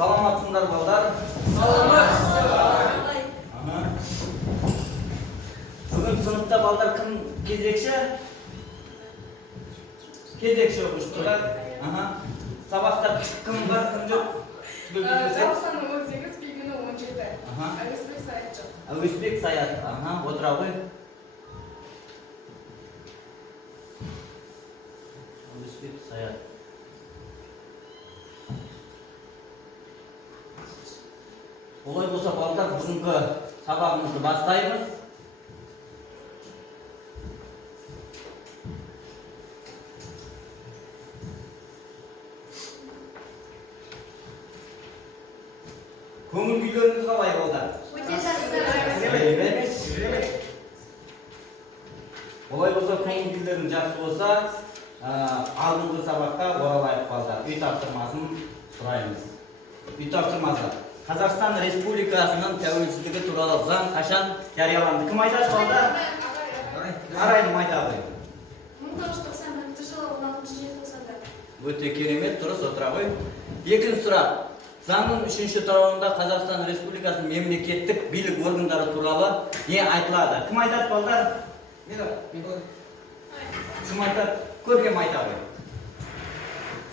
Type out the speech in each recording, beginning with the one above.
Саламатсыңдар балдар? Саламатсыздар. Бүгін сыныпта балдар кім кезекші? Кезекші оқушылар. Сабақта кім бар, кім жоқ? Сабақтан 18, білгені 17. Әуесбек Саят жоқ. Әуесбек Саят, отыра ғой. Әуесбек Саят. Олай болса балдар, бүгінгі сабағымызды бастаймыз. Көңіл күйлеріңіз қалай балдар? Өте жақсы. Олай болса, көңіл күйлеріңіз жақсы болса, алдыңғы сабаққа оралайық балдар. Үй тапсырмасын сұраймыз. Үй тапсырмасы. Қазақстан Республикасының тәуелсіздігі туралы заң қашан жарияланды? Кім айтады балдар? Арайым айтады. 1991 жылы 16 желтоқсанда. Өте керемет, дұрыс, отыра ғой. Екінші сұрақ. Заңның 3-ші тарауында Қазақстан Республикасының мемлекеттік билік органдары туралы не айтылады? Кім айтады балдар? Кім айтады? Көркем айтады.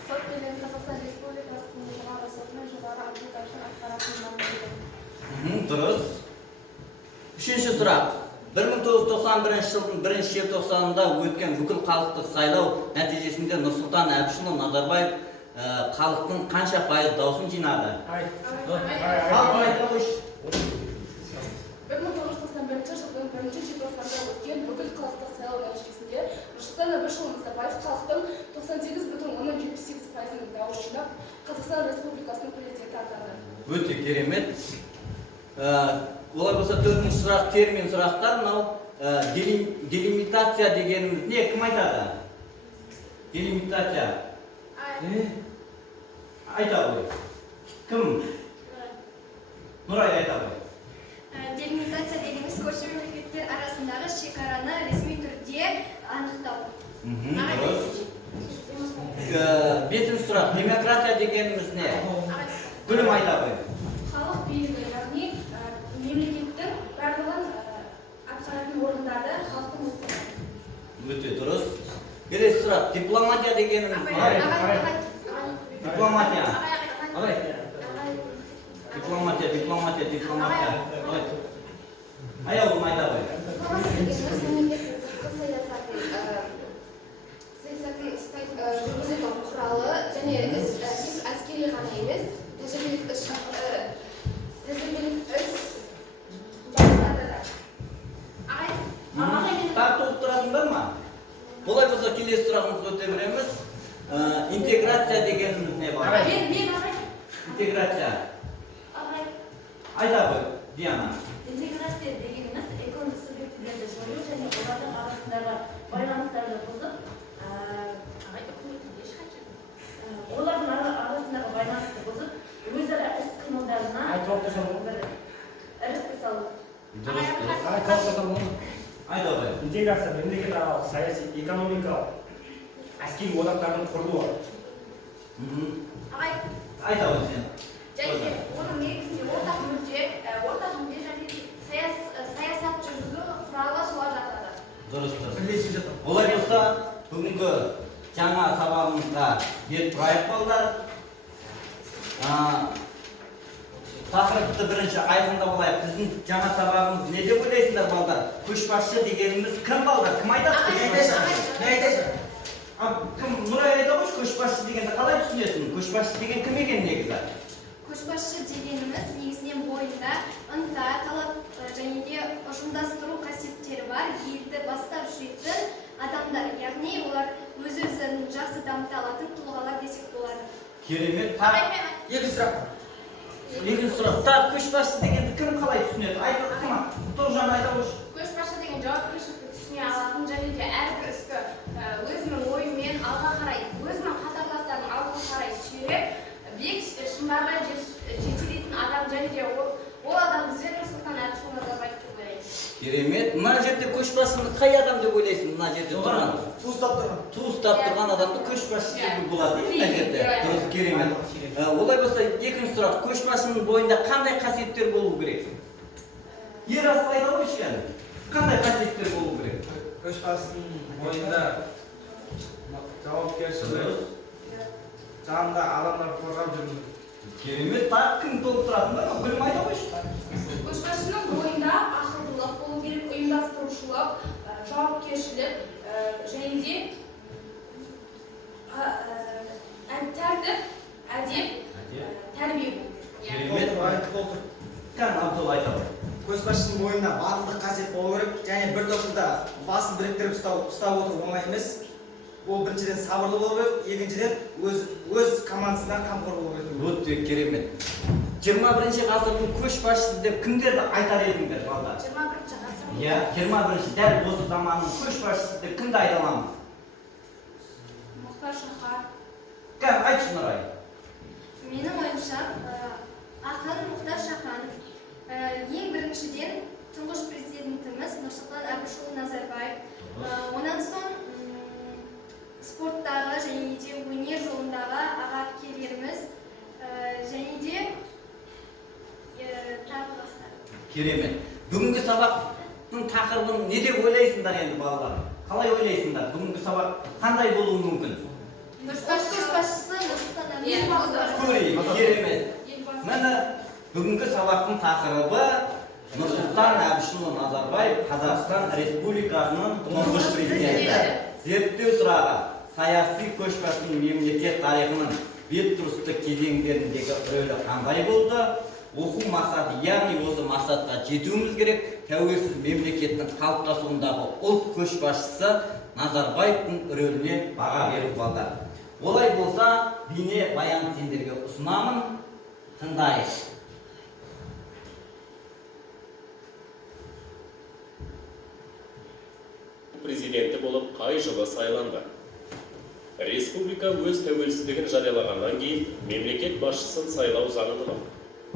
Сот пен Қазақстан Республикасының жоғары соты мен жоғары адвокаттың атқаратын маңызды. Дұрыс. Үшінші сұрақ. 1991 жылдың 1 желтоқсанында өткен бүкіл халықтық сайлау нәтижесінде Нұрсұлтан Әбішұлы Назарбаев халықтың қанша пайыз дауысын жинады? 1991 жылдың 1 желтоқсанда өткен бүкіл халықтық сайлау нәтижесінде Нұрсұлтан Әбішұлы Назарбаев халықтың 98,78% дауыс жинап, Қазақстан Республикасының президенті атанды. Өте керемет. Олай болса, төртінші сұрақ, термин сұрақтар. Мынау делимитация дегеніміз не? Кім айтады? Делимитация. Айта ғой. Кім? Нұрай айта ғой. Делимитация дегеніміз көрші мемлекеттер арасындағы шекараны ресми түрде анықтау. Дұрыс. Бесінші сұрақ, демократия дегеніміз не? Гүлім айта ғой. Халық билігі, яғни мемлекеттің барлығын атқаратын органдарды халықтың өзі. Өте дұрыс. Келесі сұрақ, дипломатия дегеніміз не? Дипломатия. Дипломатия. Аяулым айта ғой. Саясатын жүргізетін құралы және әскери ғана емес, тәжірибелік іс Тартылып тұратындар ма? Олай болса, келесі сұрағымызды өте береміз. Интеграция дегеніміз не бар? Интеграция. Айта ғой, Диана. Интеграция дегеніміз экономик субъектілерді жою және олардың арасындағы байланыстарды бұзып, олардың арасындағы байланысты бұзып, өзара іс-қимылдарына іріткі салу. Айта ғой. Интеграция мемлекетаралық саяси, экономикалық, әскери одақтардың құрылуы. Айта ғой сен. Және оның негізінде ортақ мүдде және саясат жүргізу құралы солар жатады. Дұрыс. Олай болса, бүгінгі жаңа сабағымызға бет тұрайық балдар. Тақырыпты бірінші айқындап алайық. Біздің жаңа сабағымыз не деп ойлайсыңдар балдар? Көшбасшы дегеніміз кім балдар? Кім айтады? Кім? Нұрай айта қойшы, көшбасшы дегенді қалай түсінесің? Көшбасшы деген кім екен негізі? Көшбасшы дегеніміз негізінен бойында ынта, талап және де ұжымдастыру қасиеттері бар, елді бастап жүретін адамдар. Яғни олар өз-өзін жақсы дамыта алатын тұлғалар десек болады. Керемет. Екінші сұрақ. Көшбасшы дегенді кім қалай түсінеді? Айта кім? Тоғжан айта қойшы. Көшбасшы деген жауапкершілікті түсіне алатын және де әрбір істі өзінің ойымен алға қарай, өзінің қатарластарын алға қарай сүйреп, биік шыңдарға жетелейтін адам және де ол адам бізде Нұрсұлтан Әбішұлы Назарбаев деп ойлаймын. Керемет. Мына жерде көшбасшыны қай адам деп ойлайсың? Мына жерде тұрған. Туыстап тұрған адамды көшбасшы деп болады. Мына жерде. Дұрыс, керемет. Олай болса, екінші сұрақ. Көшбасшының бойында қандай қасиеттер болу керек? Ерасыл айта қойшы енді. Қандай қасиеттер болу керек? Көшбасшының бойында жауапкершілік, жанында адамдар қорғап жүру. Керемет. Тағы кім толықтыратын бар ма? Гүлім айта қойшы. Көшбасшының бойында ақылдылық болу керек, ұйымдастырушылық, жауапкершілік және де тәртіп, әдеп, тәрбие болу керек. Керемет. Кән Абдулла айта қой. Көшбасшының бойында батылдық қасиет болу керек, және бір топтың басын біріктіріп ұстап отыру оңай емес. Ол біріншіден сабырлы болу керек, екіншіден өз командасына қамқор болу керек. Өте керемет. 21-ші ғасырдың көшбасшысы деп кімдерді айтар едіңдер балдар? 21-ші ғасыр. Иә, 21-ші дәл осы заманның көшбасшысы деп кімді айта аламыз? Мұхтар Шахар. Кән айтшы Нұрай. Менің ойымша, ақын Мұхтар Шаханов ең біріншіден тұңғыш президентіміз Нұрсұлтан Әбішұлы Назарбаев, онан соң спорттағы және де өнер жолындағы аға әпкелеріміз және де тағы басқа. Керемет. Бүгінгі сабақтың тақырыбын не деп ойлайсыңдар енді балалар? Қалай ойлайсыңдар? Бүгінгі сабақ қандай болуы мүмкін? Көшбасшысы Нұрсұлтан Әбішұлы. Көрейік, керемет. Міне бүгінгі сабақтың тақырыбы Нұрсұлтан Әбішұлы Назарбаев, Қазақстан Республикасының тұңғыш президенті. Зерттеу сұрағы: саяси көшбасшының мемлекет тарихының бетбұрысты кезеңдеріндегі рөлі қандай болды? Оқу мақсаты, яғни осы мақсатқа жетуіміз керек. Тәуелсіз мемлекеттің қалыптасуындағы ұлт көшбасшысы Назарбаевтың рөліне баға беру балдар. Олай болса, бейне баян сендерге ұсынамын. Тыңдайық. Президенті болып қай жылы сайланды? Республика өз тәуелсіздігін жариялағаннан кейін мемлекет басшысын сайлау заңды.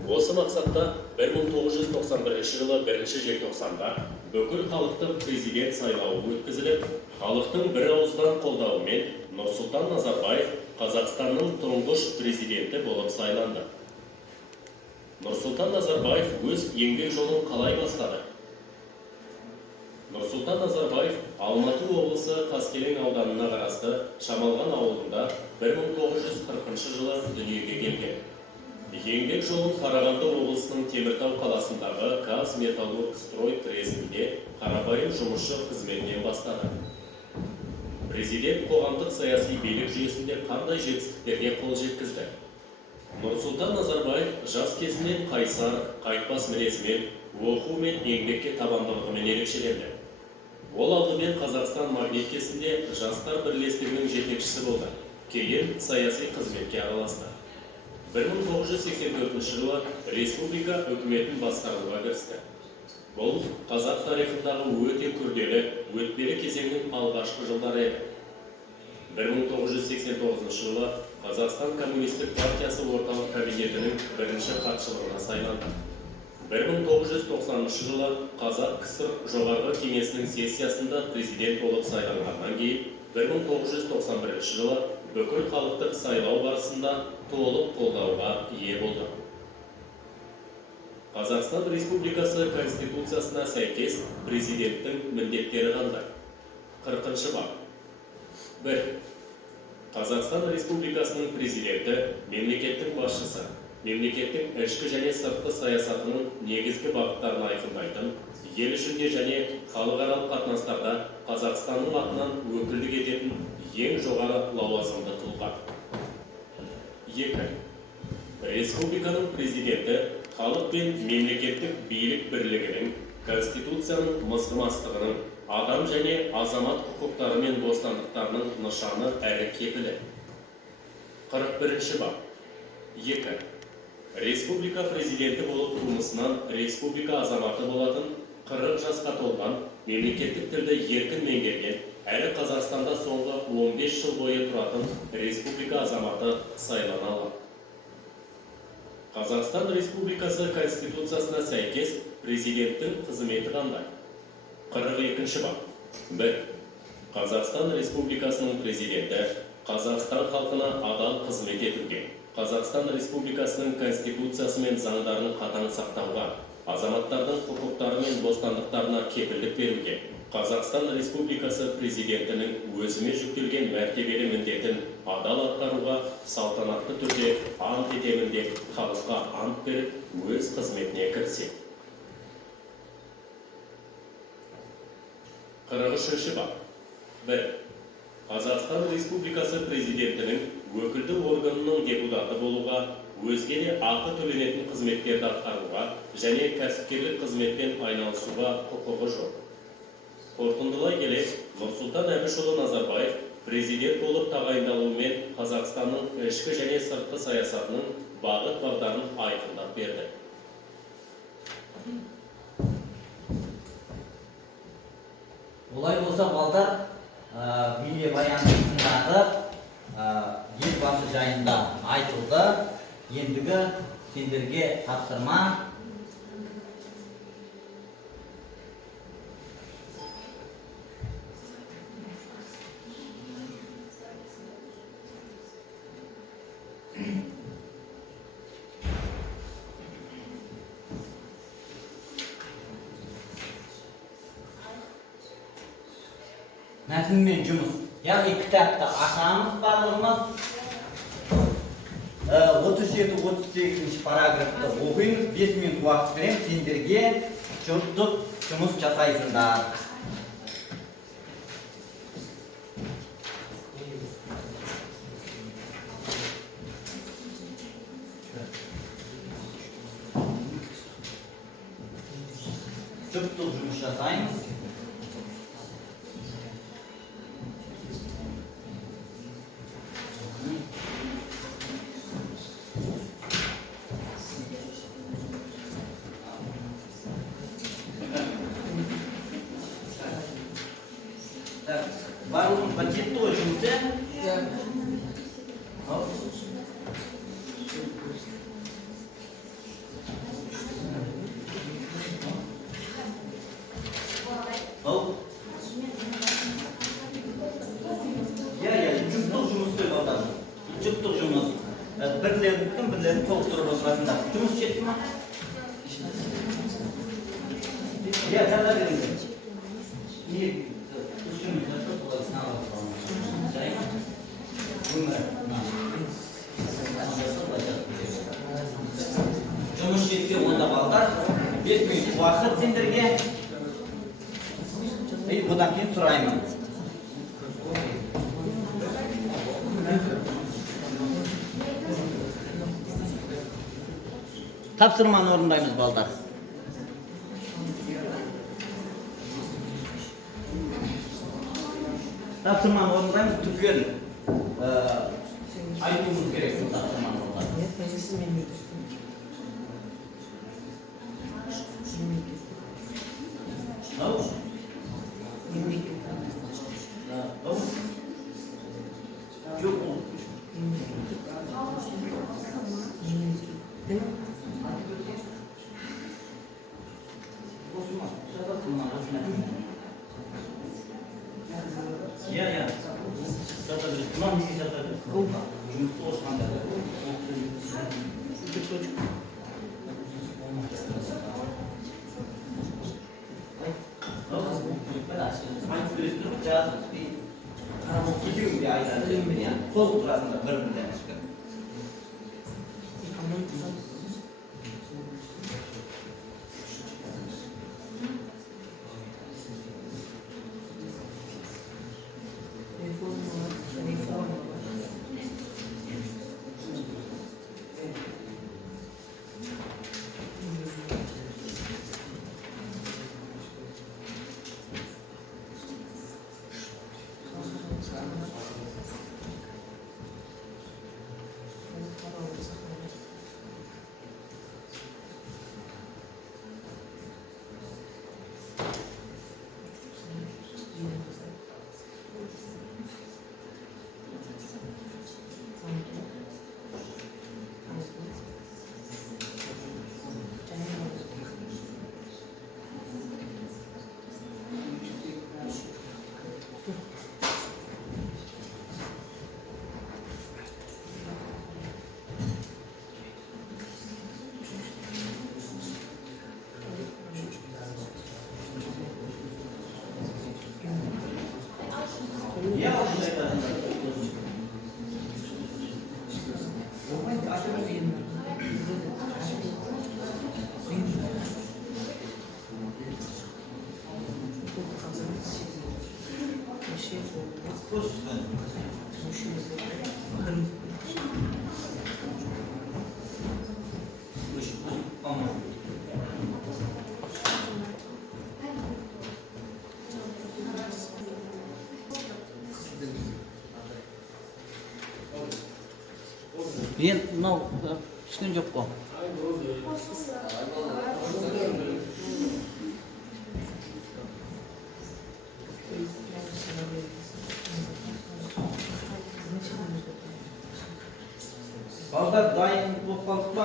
Осы мақсатта 1991 жылы 1 желтоқсанда бүкіл халықтық президент сайлауы өткізіліп, халықтың бір ауыздан қолдауымен Нұрсұлтан Назарбаев Қазақстанның тұңғыш президенті болып сайланды. Нұрсұлтан Назарбаев өз еңбек жолын қалай бастады? Нұрсұлтан Назарбаев Алматы облысы Қаскелең ауданына қарасты Шамалған ауылында 1940 жылы дүниеге келген. Еңбек жолын Қарағанды облысының Теміртау қаласындағы Қазметаллургстрой трестінде қарапайым жұмысшы қызметінен бастады. Президент қоғамдық саяси билік жүйесінде қандай жетістіктерге қол жеткізді? Нұрсұлтан Назарбаев жас кезінен қайсар, қайтпас мінезімен, оқу мен еңбекке табандылығымен ерекшеленді. Ол алдымен Қазақстан магниткесінде жастар бірлестігінің жетекшісі болды. Кейін саяси қызметке араласты. 1984 жылы республика үкіметін басқаруға кірісті. Бұл қазақ тарихындағы өте күрделі, өтпелі кезеңнің алғашқы жылдары еді. 1989 жылы Қазақстан Коммунистік партиясы орталық кабинетінің бірінші хатшылығына сайланды. 1990 жылы Қазақ КСР жоғарғы кеңесінің сессиясында президент болып сайланғаннан кейін 1991 жылы бүкіл халықтық сайлау барысында толық қолдауға ие болды. Қазақстан Республикасы Конституциясына сәйкес президенттің міндеттері қандай? 40-шы бап. 1. Қазақстан Республикасының президенті мемлекеттің басшысы, мемлекеттің ішкі және сыртқы саясатының негізгі бағыттарын айқындайтын, ел ішінде және халықаралық қатынастарда Қазақстанның атынан өкілдік ететін ең жоғары лауазымды тұлға. 2. Республиканың президенті халық пен мемлекеттік билік бірлігінің, Конституцияның мызғымастығының, адам және азамат құқықтары мен бостандықтарының нышаны әрі кепілі. 41-ші бап. 2. Республика президенті болып тұрмысынан республика азаматы болатын 40 жасқа толған, мемлекеттік тілді еркін меңгерген, әрі Қазақстанда соңғы 15 жыл бойы тұратын республика азаматы сайлана алады. Қазақстан Республикасы Конституциясына сәйкес президенттің қызметі қандай? 42-ші бап. 1. Қазақстан Республикасының президенті Қазақстан халқына адал қызмет етуге, Қазақстан Республикасының Конституциясы мен заңдарын қатаң сақтауға, азаматтардың құқықтары мен бостандықтарына кепілдік беруге, Қазақстан Республикасы президентінің өзіме жүктелген мәртебелі міндетін адал атқаруға салтанатты түрде ант етемін деп халыққа ант беріп, өз қызметіне кіріседі. 43-ші бап. 1. Қазақстан Республикасы президентінің өкілді органының депутаты болуға, өзге де ақы төленетін қызметтерді атқаруға және кәсіпкерлік қызметпен айналысуға құқығы жоқ. Қорытындылай келе, Нұрсұлтан Әбішұлы Назарбаев президент болып тағайындалуымен Қазақстанның ішкі және сыртқы саясатының бағыт-бағдарын айқындап берді. Олай болса, балдар, бейнебаянды тыңдадық, елбасы жайында айтылды. Ендігі сендерге тапсырма. Мәтінмен жұмыс. Яғни кітапты ашамыз барлығымыз. 37-38 параграфты оқимыз, 5 минут уақыт беремін, сендерге жұптық жұмыс жасайсыңдар. Жұптық жұмыс жасаймыз. Барлығымызға жетті ғой жұмысы? Жұптық жұмыс той балдар. Жұптық жұмыс. Бірлерін толықтырып отырасыңдар. Жұмыс жетті ма? Жаза беріңдер. Жұмыс жетсе онда балдар, 5 минут уақыт сендерге. Одан кейін сұраймын. Тапсырманы орындаймыз балдар. Тапсырманы орындаймыз, түгел айтуымыз керек бұл тапсырманы орындаймыз. Енді мынау түскен жоқ қой. Балдар дайын болып қалдық па?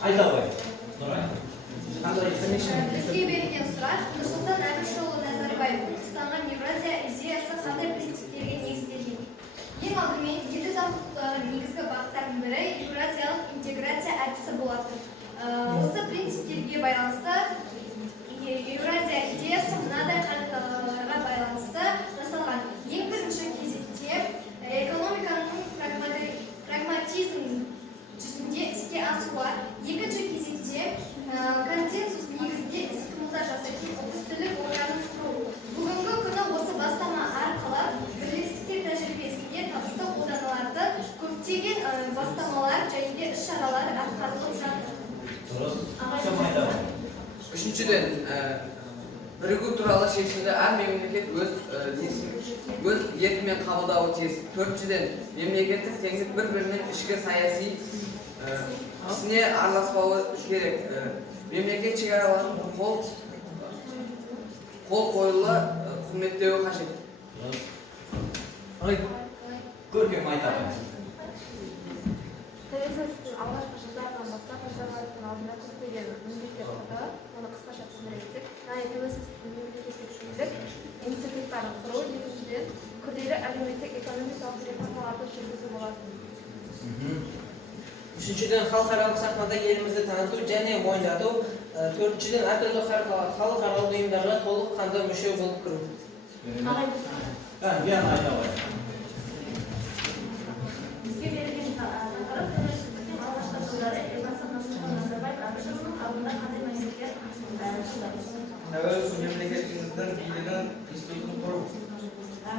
Айта ғой. Бізге берілген сұрақ Нұрсұлтан Әбішұлы Назарбаев ұстанған Еуразия идеясы қандай принциптерге негізделген? Ең алдымен елді дамытудағы негізгі бағыттардың бірі еуразиялық интеграция әдісі болатын. Осы принциптерге байланысты Еуразия идеясы мынадай қағидаларға байланысты жасалған. Ең бірінші кезекте экономиканың прагматизм жүзінде іске асуға, екінші кезекте консенсус негізінде іс-қимылдар жасайтын ұлыстілік органын құру. Бүгінгі күні осы бастама арқылы бірлестіктер тәжірибесінде табысты қолданылатын көптеген бастамалар және іс-шаралар атқарылып жатыр. Үшіншіден, бірігу туралы шешімді әр мемлекет өз еркімен қабылдауы тиіс. Төртіншіден, мемлекеттік теңдік бір-бірінің ішкі саяси ісіне араласпауы керек. Мемлекет шекараларын қол қойылы құрметтеуі қажет. Көркем айтады. Тәуелсіздіктің алғашқы жылдарынан бастап Назарбаевтың алдына көптеген міндеттер қойды. Оны қысқаша түсіндірсек, тәуелсіздіктің мемлекеттік жүйелік институттарын құру, екіншіден күрделі әлеуметтік экономикалық реформаларды жүргізу болатын. Үшіншіден, халықаралық сахнада елімізді таныту және мойындату. Төртіншіден, әртүрлі халықаралық ұйымдарға толыққанды мүше болып кіру. Бізге берілген тақырып тәуелсіздіктің алғашқы жылдары елбасы Нұрсұлтан Назарбаев Әбішұлының алдында қандай мәселелер туындады? Тәуелсіз мемлекетіміздің билігін институтын құру.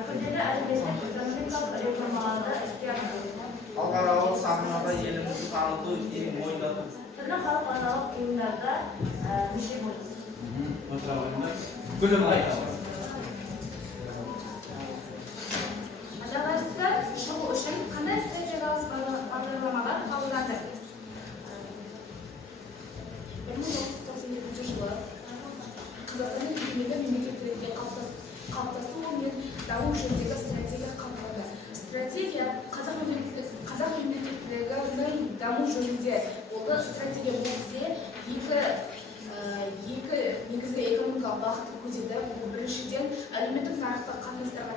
Күрделі әлеуметтік экономикалық реформаларды іске асыру. Халықаралық сахнада елімізді таныту, елін мойындату. Түрлі халықаралық ұйымдарда мүше болу. Гүлім айтады. Адаға шығу үшін қандай стратегиялық бағдарламалар қабылданды? 1992 жылы Қазақстанның егеменді мемлекет ретінде қалыптасуы мен даму жөніндегі стратегия қабылданды. Стратегия қазақ мемлекеттілігінің даму жөнінде болды. Стратегия негізде екі негізгі экономикалық бағытты көздеді. Біріншіден, әлеуметтік нарықтық қатынастарға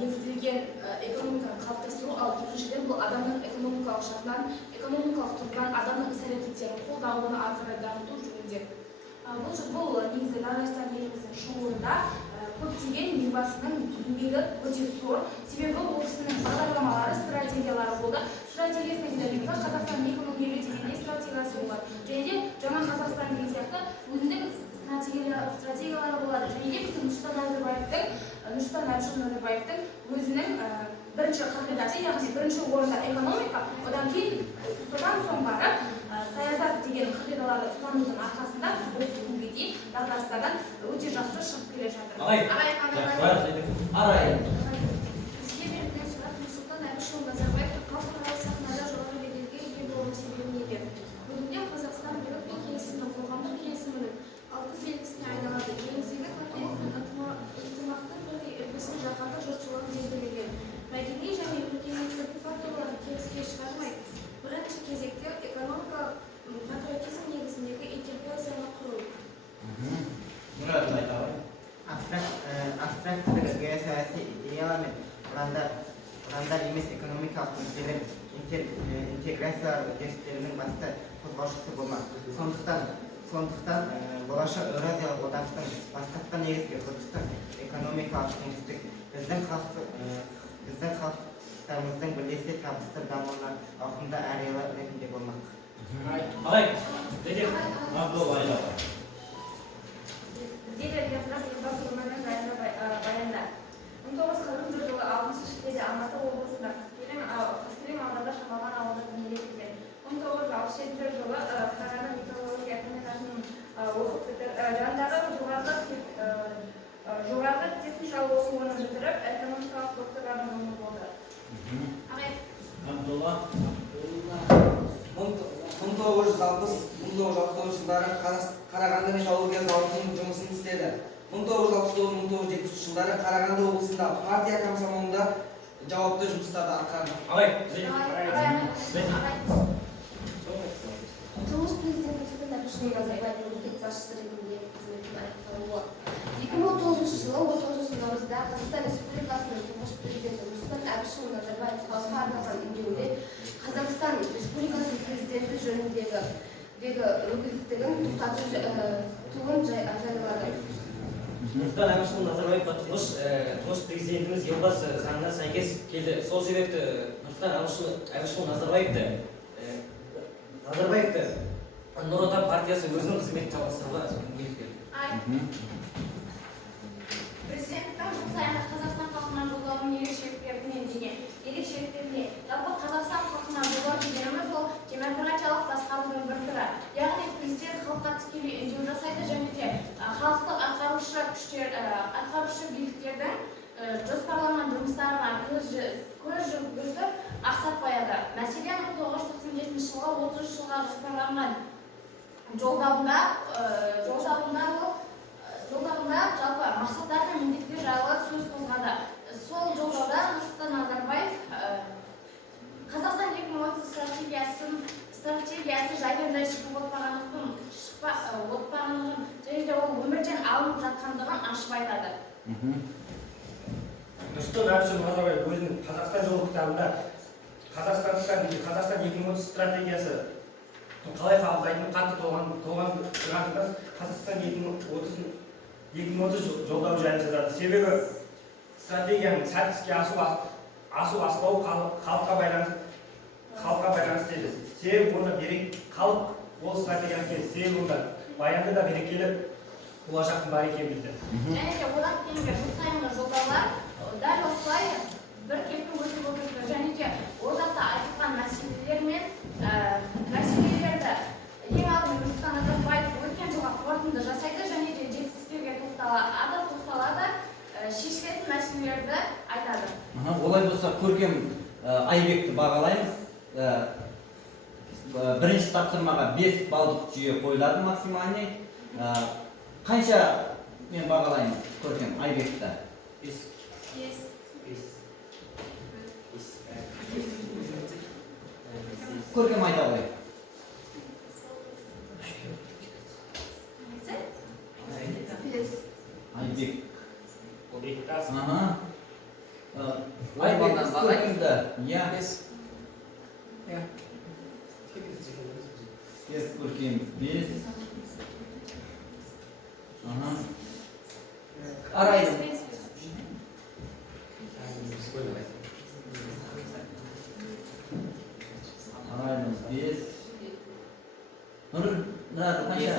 негізделген экономиканы қалыптастыру, ал екіншіден бұл адамның экономикалық жағынан, экономикалық тұрғыдан адамның іс-әрекеттерін қолдауын ары қарай дамыту жөнінде. Бұл негізі Назарбаевтың еліміздің шығуында көптеген елбасының еңбегі өте зор. Себебі ол кісінің бағдарламалары, стратегиялары болды. Стратегиясының негізі Қазақстан 2050 дегенде стратегиясы болады. Және де жаңа Қазақстан деген сияқты өзінің стратегиялары болады. Және де біздің Нұрсұлтан Әбішұлы Назарбаевтың өзінің бірінші қағидаты, яғни бірінші орында экономика, одан кейін содан соң барып саясат деген қағидаларды ұстанудың арқасында біз осы күнге дейін дағдарыстардан өте жақсы шығып келе жатырмыз. Бізге берілген сұрақ Нұрсұлтан Әбішұлы Назарбаевтың халықаралық сахнада жоғары беделге ие болу себебі неде? Бүгінде Қазақстан бірлік пен келісімнің, қоғамдық келісімінің алтын белгісіне айналады. Еліміздегі ынтымақтың бір үлгісін жаһандық жұртшылығы зерделеген. Мәдени және өркениеттік факторларды теріске шығармай, бірінші кезекте экономикалық патриотизм негізіндегі интеграцияны құру. Абстрактілік геосаяси идеялар мен ұрандар емес экономикалық мүдделер интеграциялар үдерістерінің басты қозғаушысы болмақ. Сондықтан болашақ Еуразиялық одақтың бастапқы негізгі үрдісі экономикалық теңсіздік. Біздің жастарымыздың бірлескен табысты дамуына ауқымды арена ретінде болмақ. Алай, Деде. Абдулла айтады. Bizde de biraz elbaz olmanın dayana bayanda. 1941 жылы 6 шілдеде Алматы облысында Қаскелең ауданында Шамалған ауылында дүниеге келген. 1967 жылы Қарағанды металлургия комбинатының оқып жанындағы жоғарғы техникалық оқу орнын бітіріп, экономикалық докторлардың орны болды. Абдулла. 1960-1969 жылдары Қарағанды металлургия зауытының жұмысын істеді. 1969-1970 жылдары Қарағанды облысында партия комсомолында жауапты жұмыстарды атқарды. Тұңғыш президент Нұрсұлтан Әбішұлы Назарбаев мемлекет басшысы ретінде қызметін аяқталуы. 2019 жылы 19 наурызда Қазақстан Республикасының тұңғыш президенті Нұрсұлтан Әбішұлы Назарбаев халыққа арналған үндеуінде Қазақстан Республикасының президенті жөніндегі өкілеттігін тоқтатуын жариялады. Нұрсұлтан Әбішұлы Назарбаев тұңғыш президентіміз елбасы заңына сәйкес келді. Сол себепті Нұрсұлтан Әбішұлы Назарбаевты Нұр Отан партиясы өзінің қызметін жалғастыруға мүмкіндік берді. Президенттің жыл сайынғы Қазақстан халқына жолдауының ерекшеліктеріне жалпы Қазақстан халқына жолдау дегеніміз ол демократиялық басқарудың бір түрі. Яғни президент халыққа тікелей үндеу жасайды және де халықтық атқарушы биліктердің жоспарланған жұмыстарына көз жүргізіп ақсатпайды. Мәселен 1997 жылға 30 жылға жоспарланған жолдауында жалпы мақсаттар мен міндеттер жайлы сөз қозғады. Сол жолдауда Нұрсұлтан Назарбаев Қазақстан 2030 стратегиясы жайында шығып отпағандығын және де ол өмірден алынып жатқандығын ашып айтады. Нұрсұлтан Әбішұлы Назарбаев өзінің Қазақстан жолы кітабында Қазақстан 2030 стратегиясы қалай қабылдайтынын қатты толғандырған Қазақстан 2030 жолдауы жайында жазады. Себебі стратегияның сәтті іске аспауы халыққа байланысты еді. Себебі онда халық ол стратегияны келді. Себебі онда баянды да берекелі болашақтың бар екенін білді. Және де одан кейінгі жыл сайынғы жолдаулар дәл осылай бір келкі өтіп отырды. Және де ол жақта айтылған мәселелерді ең алдымен Нұрсұлтан Назарбаев өткен жылға қорытынды жасайды және де жетістіктерге тоқталады, шешілетін мәселелерді айтады. Олай болса көркем Айбекті бағалаймыз. Бірінші тапсырмаға 5 балдық жүйе қойылады максимальный. Қанша мен бағалаймын көркем Айбекті? 5. Көркем айта ғой. Айбек. Айбек көркемді. Көркем 5. Арайым. Арайым 5. Нұрат қанша?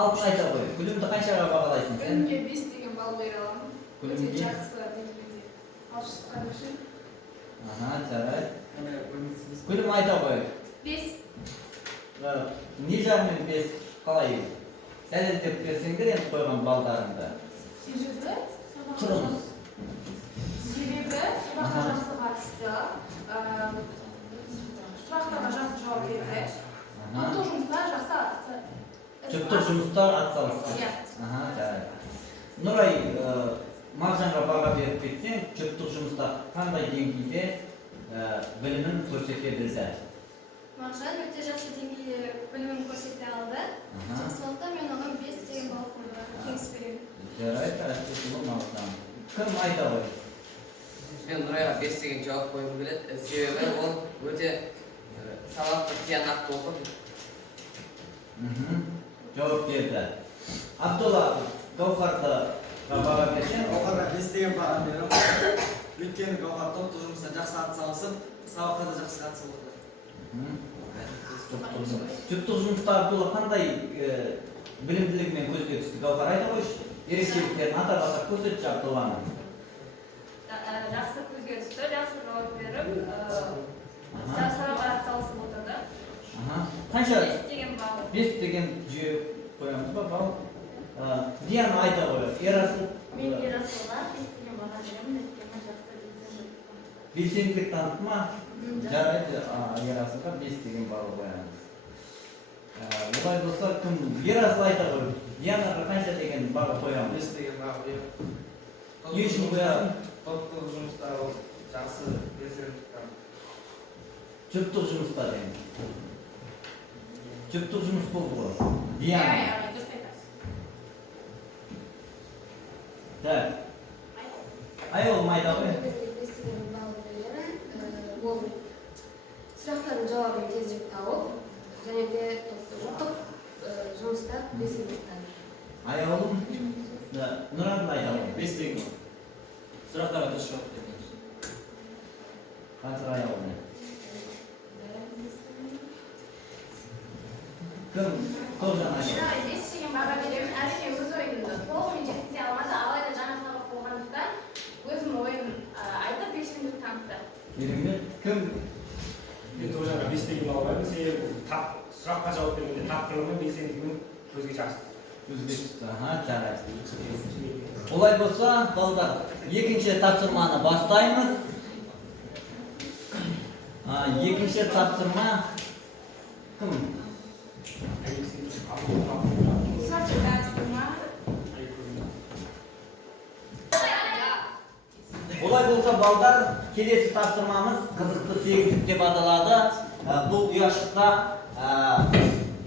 Алтын айта ғой. Күлімді қаншаға бағалайсың сен? Күлімге 5 деген балл бере аламын. Өте жақсы деңгейде. Алып шыққан үшін. Жарайды. Күлім айта ғой. 5. Не жағымен 5 қалай? Дәлелдеп берсеңдер енді қойған балдарыңды. Тұрыңыз. Себебі сабаққа жақсы қатысты, сұрақтарға жақсы жауап берді. Топтық жұмыстар жақсы Топтық жұмыстар атсалысты. Жарайды. Нұрай, Мағжанға баға беріп кетсең, топтық жұмыста қандай деңгейде білімін көрсете білді? Мағжан өте жақсы деңгейде білімін көрсете алды. Сондықтан мен оған 5 деген балл қоюға кеңес беремін. Жарайды, әсетілі Мағжан. Кім айта ғой? Мен Нұрайға 5 деген жауап қойғым келеді. Себебі ол өте сауатты, тиянақты оқып. Жауап берді. Абдулла, Гауһарды баға берсең, Гауһарға 5 деген баға беремін. Өйткені Гауһар топтық жұмыста жақсы атсалысып, сабаққа да жақсы қатысып отыр. Жұптық жұмыста бұл қандай білімділігімен көзге түсті? Гауһар айта қойшы. Ерекшеліктерін атап көрсетші Абдулланың. Жақсы көзге түсті, жақсы жауап беріп, сабаққа атсалысып отырды. Қанша? 5 деген баға. 5 деген жүйе қоямыз ба, бал? Диана айта қойы. Ерасыл. Мен Ерасылға 5 деген баға беремін, өйткені жақсы белсенділік танытты ма? Жарайды, Ерасылға 5 деген баға қоямыз. Олай болса, кім? Ерасыл айта қойы. Дианаға қанша деген баға қоямыз? 5 деген баға беремін. Не үшін қоямыз? Топтық жұмыста ол жақсы белсенділік танытты. Жұптық жұмыста деген. Жұптық жұмыс болды ғой. Диана. Так. Айол майда ғой. Ол сұрақтардың жауабын тезірек тауып, және де ұлттық жұмыста белсенділік танытты. Айолым Нұран айда ғой. 5 деген. Сұрақтарға дұрыс жауап бердіңіз. Қазір айолым. Кім? Тоғжан айда. 5 деген баға беремін. Әрине өз ойымды толығымен жеткізе алмады, алайда жаңа сабақ болғандықтан өзім ойын айтып белсенділік танытты. Керемет. Кім? Мен Тоғжанға 5 деген баға беремін. Себебі сұраққа жауап бергенде тапқырлығымен белсенділігімен көзге жақсы. Көзге түсті. Жарайды. Олай болса, балдар, екінші тапсырманы бастаймыз. Екінші тапсырма кім? Олай болса, балдар, келесі тапсырмамыз қызықты сегіздік деп аталады. Бұл ұяшықта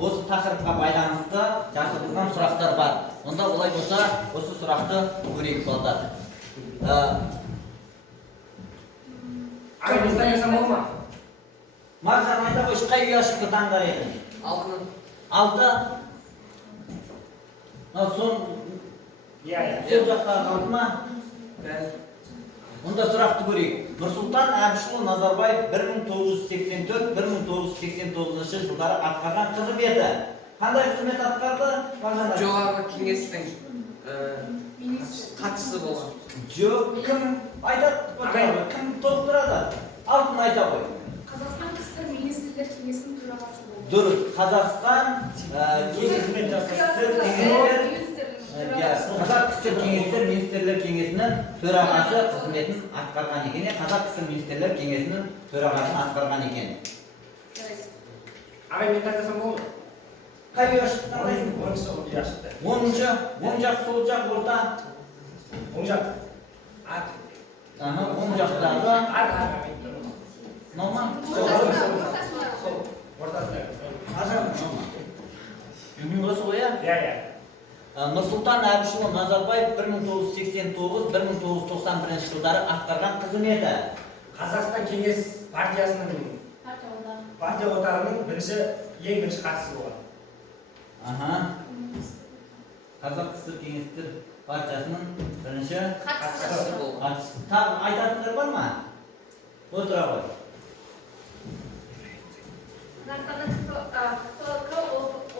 осы тақырыпқа байланысты жазылған сұрақтар бар. Онда олай болса, осы сұрақты көрейік балдар. Мен таңдасам ол ма? Маржан айта қойшы, қай ұяшықты таңдар едің? 6-ның. 6. Сол жақтағы қалды ма? Онда сұрақты көрейік. Нұрсұлтан Әбішұлы Назарбаев 1984-1989 жылдары атқарған қызметі. Қандай қызмет атқарды? Жоғарғы кеңестің хатшысы болған. Жоқ, кім айтады? Кім толықтырады? Алтын айта қой. Қазақстан КСР Министрлер Кеңесінің төрағасы болды. Дұрыс. Қазақстан қызмет Қазақ КСР Кеңестер Министрлер Кеңесінің төрағасы қызметін атқарған екен. Қазақ КСР Министрлер Кеңесінің төрағасын атқарған екен. Ағай, мен таңдасам ол ма? Қай ұяшықты таңдайсың? 10-шы ұяшықты. 10-шы, оң жақ, сол жақ, орта. Оң жақ. Оң жақтағы. Норман? Ортасында. Осы ғой, Иә. Нұрсұлтан Әбішұлы Назарбаев 1984-1991 жылдары атқарған қызметі. Қазақстан Кеңес партиясының партия отарының ең бірінші хатшысы болған. Қазақ КСР Кеңестер партиясының бірінші Хатшысы болған. Тағы айтатындар бар ма? Отыра ғой.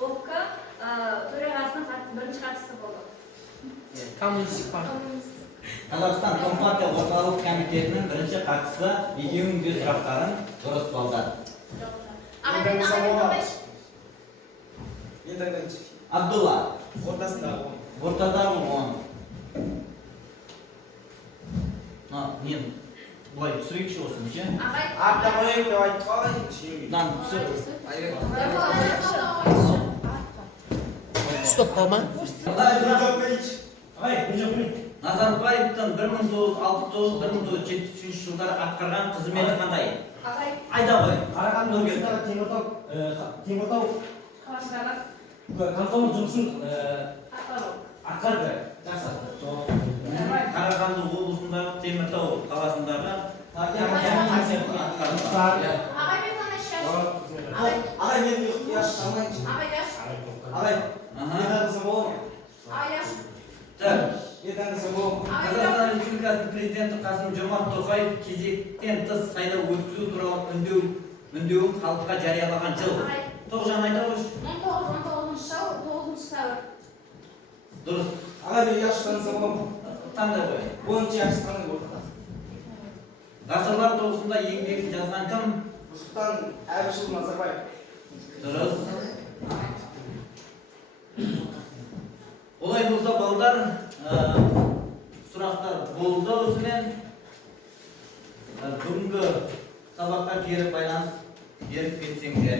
ОК төрағасының бірінші хатшысы болды. Коммунистік партия. Қазақстан Компартия орталық комитетінің бірінші хатшысы. Екеуінің де сұрақтарын дұрыс балдар. Мен таңдайыншы. Абдулла. Ортасындағы 10. Ортадағы 10. Мен бұлай түсірейікші осыны, ше? Артта қойып деп айтып қалайын. Стоп қалма. Назарбаевтың 1969-1973 жылдары атқарған қызметі қандай? Айда ғой. Қарағанды облысындағы Теміртау комсомол жұмысын атқарды. Жақсы. Қарағанды облысындағы Теміртау қаласындағы Ағай, мен ұяшық алмайыншы. Ағай, мен таңдасам ол ма? Қазақстан Республикасының президенті Қасым-Жомарт Тоқаев кезектен тыс сайлау өткізу туралы үндеуін халыққа жариялаған жыл. Тоғжан айта қойшы. 1919 жыл 9 сәуір. Дұрыс. Аға мен яш танысам ғой. Таңдай қой. 10 яш таңдай болды. Ғасырлар тоғысында еңбегін жазған кім? Нұрсұлтан Әбішұлы Назарбаев. Дұрыс. Олай болса балдар, сұрақтар болды осымен. Бүгінгі сабаққа кері байланыс беріп кетсеңдер.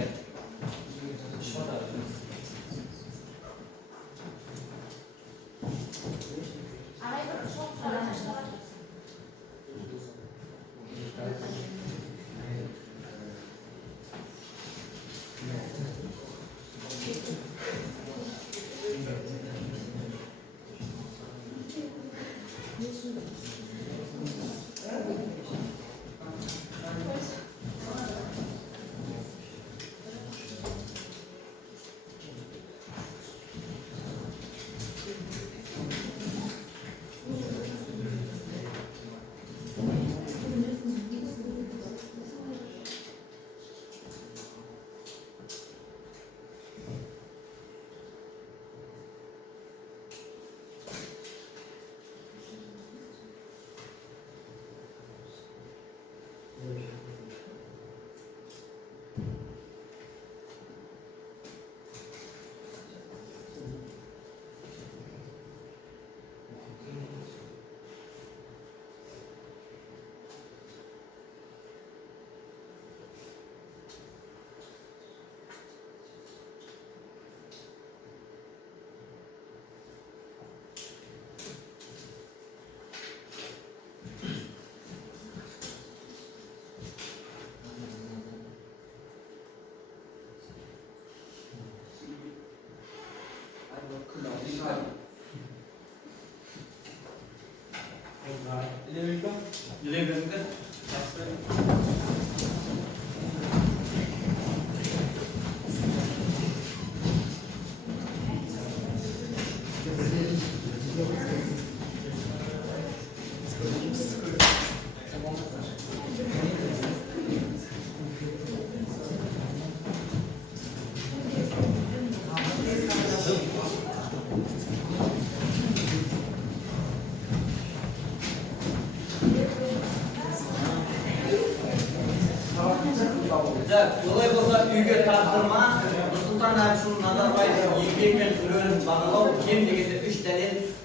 Олай болса үйге тапсырма, Нұрсұлтан Әбішұлы Назарбаевтың еңбек мен рөлін бағалау, кем дегенде 3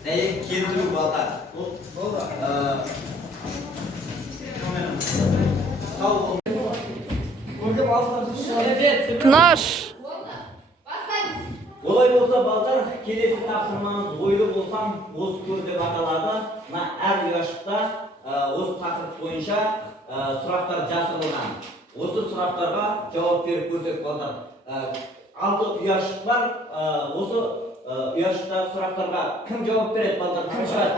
дәйек келтіру балдар. Тыныш. Олай болса балдар, келесі тапсырмаңыз ойлы болсам, осы көр деп аталады. Мына әр ұяшықта осы тақырып бойынша сұрақтар жасырылған. Осы сұрақтарға жауап беріп көрсек балдар. 6 ұяшық бар. Осы ұяшықтағы сұрақтарға кім жауап береді балдар? Кім шығады?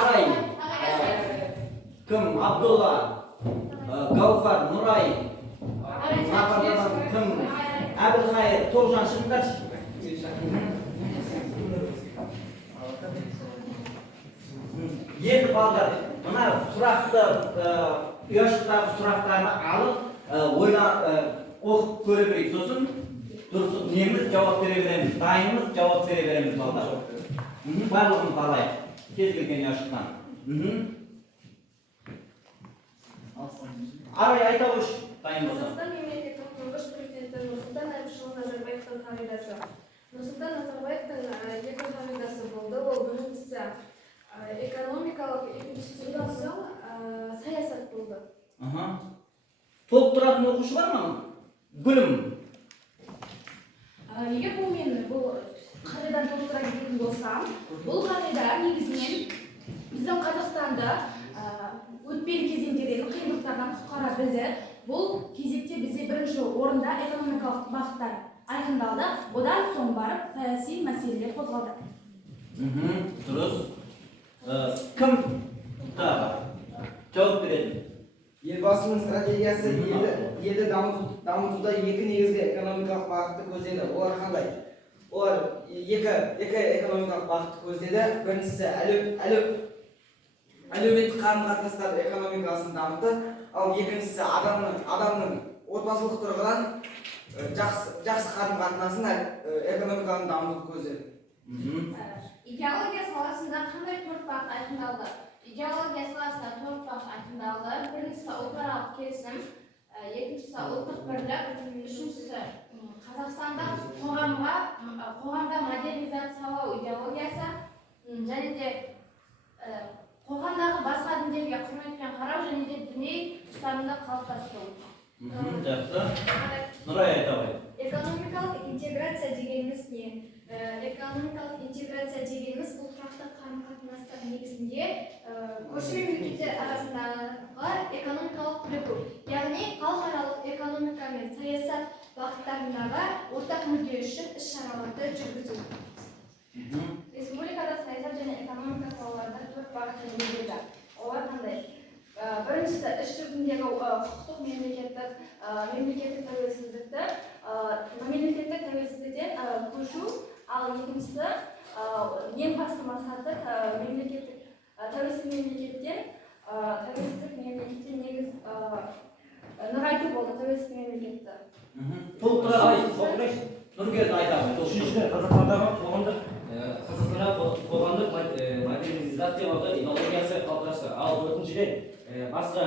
Арай. Кім? Абдулла. Гаухар, Нұрай. Напардан кім? Әбілхайыр. Тоғжан шығыңдаршы. Енді балдар, мына сұрақты ұяшықтағы сұрақтарды алып, оқып көре берейік. Сосын дұрыс неміз жауап бере береміз, дайынымыз жауап бере береміз балдар. Барлығын қалайық, кез келген ұяшықтан. Арай айта қойшы, дайын болса. Қазақстан мемлекетінің тұңғыш президенті Нұрсұлтан Әбішұлы Назарбаевтың қағидасы. Нұрсұлтан Назарбаевтың екі қағидасы болды. Ол біріншісі экономикалық, екіншісі саясат болды. Толықтыратын оқушы бар ма? Гүлім. Егер бұл мен бұл қағиданы толықтыра кететін болсам, бұл қағида негізінен біздің Қазақстанда өтпелі кезеңдердегі қиындықтардан құтқара білді. Бұл кезекте бізде бірінші орында экономикалық бағыттар айқындалды. Одан соң барып саяси мәселелер қозғалды. Дұрыс. Кім жауап береді? Елбасының стратегиясы елді дамытуда екі негізгі экономикалық бағытты көздеді. Олар қандай? олар екі экономикалық бағытты көздеді. Біріншісі әлеуметтік қарым-қатынастар экономикасын дамытты, ал екіншісі адамның отбасылық тұрғыдан жақсы қарым-қатынасын экономиканы дамытуды көздеді. Идеология саласында қандай 4 бағыт айқындалды? Идеология саласында 4 бағыт айқындалды. Біріншісі ұлтаралық келісім, екіншісі ұлттық бірлік, үшіншісі Қазақстандық қоғамда модернизациялау идеологиясы, және де қоғамдағы басқа діндерге құрметпен қарау және де діни ұстанымды қалыптастыру. Жақсы. Нұрай айта ғой. Экономикалық интеграция дегеніміз не? Экономикалық интеграция дегеніміз бұл тұрақты қарым-қатынастар негізінде көрші мемлекеттер арасындағы экономикалық бірігу, яғни халықаралық экономика мен саясат бағыттарындағы ортақ мүдде үшін іс-шараларды жүргізу. Республикада саясат және экономика салаларында 4 бағыт енгізілді. Олар қандай? Біріншісі іс жүзіндегі құқықтық мемлекеттік тәуелсіздіктен көшу, ал екіншісі ең басты мақсаты тәуелсіз мемлекеттен негіз нығайту болды тәуелсіз мемлекетті. Нұргелді айтамын. Үшіншіден Қазақстандағы қоғамдық модернизациялауды идеологиясы қалыптасты. Ал төртіншіден басқа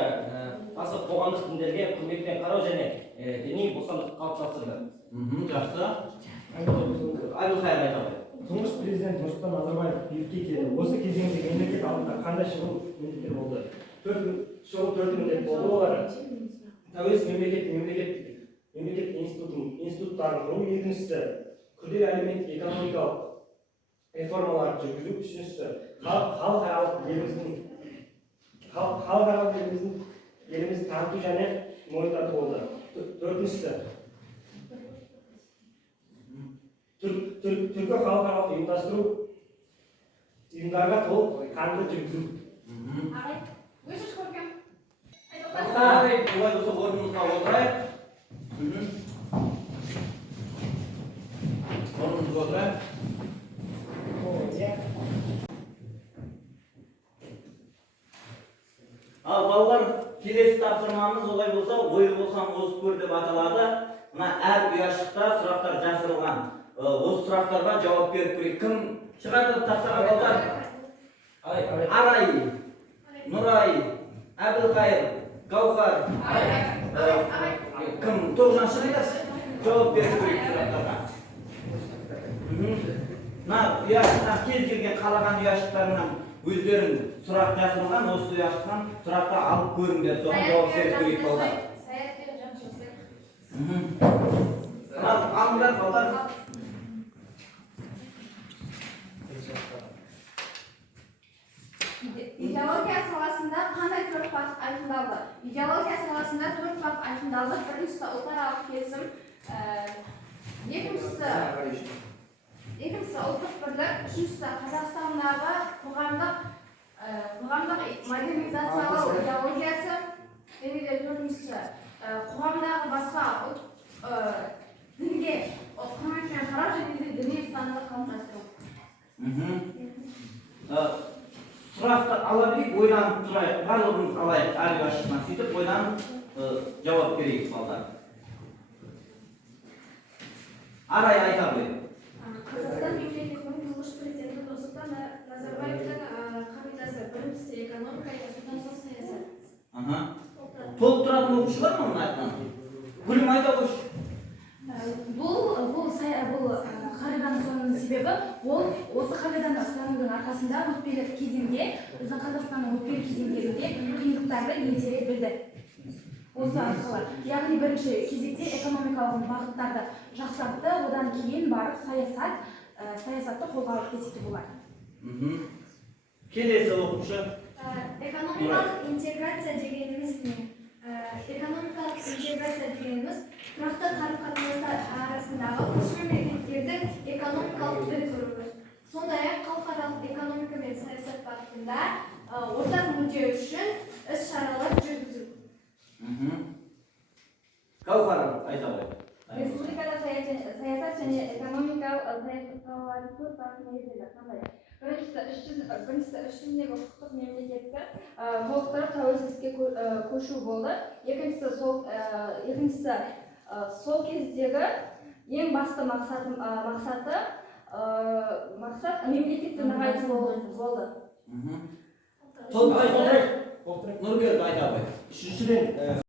қоғамдық діндерге құрметпен қарау және діни бостандық қалыптастырды. Жақсы. Әбілқайыр айта ғой. Тұңғыш президент Нұрсұлтан Назарбаев билікке келді. Осы кезеңде мемлекет алдында қандай шұғыл міндеттер болды? Төрт міндет болды. Олар тәуелсіз мемлекет институттарын құру, екіншісі күрделі әлеуметтік экономикалық реформаларды жүргізу, үшіншісі халықаралық елімізді таныту және мойындату болды. Төртіншісі түркі халықаралық ұйымдарға толық қанды жүргізу. Өшіш көркем. Олай болса орнымызға отырайық. Орнымызға отырайық. Ал балалар, келесі тапсырмамыз олай болса, ойы болсам осы көр деп аталады. Мына әр ұяшықта сұрақтар жасырылған. Осы сұрақтарға жауап беріп көрейік. Кім шығарды тапсырған балалар? Арай, Нұрай, Әбілқайыр, Гаухар. Кім? Тоғжан шығыңдар? Жауап беріп көрейік сұрақтарға. Кез келген қалаған ұяшықтарынан өздерін сұрақ жасырылған, осы ұяшықтан сұраққа алып көріңдер, соған жауап беріп көрейік балалар. Алыңдар балалар. Идеология саласында қандай 4 бағыт айқындалды? Идеология саласында 4 бағыт айқындалды. Біріншісі ұлтаралық келісім, екіншісі ұлттық бірлік, үшіншісі Қазақстандағы қоғамдық модернизациялау идеологиясы, және де төртіншісі қоғамдағы басқа дінге құрметпен қарау және де діни ұстанымды қалыптастыру. Сұрақты ала білейік, ойланып тұрайық, барлығымыз алайық, әр ұяшықтан сөйтіп ойланып жауап берейік балдар. Арай айта ғой. Қазақстан мемлекетінің тұңғыш президенті Нұрсұлтан Назарбаевтың қағидасы біріншісі экономика, содан соң саясат. Толық тұратын оқушы бар ма мұны айтқан? Гүлім айта қойшы. Бұл қағиданың соның себебі, ол осы қағиданы ұстанудың арқасында өтпелі кезеңде, біздің Қазақстанның өтпелі кезеңдерінде қиындықтарды еңсере білді. Осы арқылы. Яғни бірінші кезекте экономикалық бағыттарды жақсартты, одан кейін барып саясатты қолға алып десек болады. Келесі оқушы. Экономикалық интеграция дегеніміз не? Экономикалық интеграция дегеніміз тұрақты қарым-қатынастар арасындағы көрші мемлекеттердің экономикалық бірігуі. Сондай-ақ халықаралық экономика мен саясат бағытында ортақ мүдде үшін іс-шаралар жүргізу. Гаухар айта ғой. Республикада саясат және экономика саясат салалары төрт басым негізделді. Қандай? Біріншісі іс жүзіндегі құқықтық мемлекетті толықтырып тәуелсіздікке көшу болды. Екіншісі сол кездегі ең басты мақсат мемлекетті нығайту болды. Нұрбек айта ғой. Үшіншіден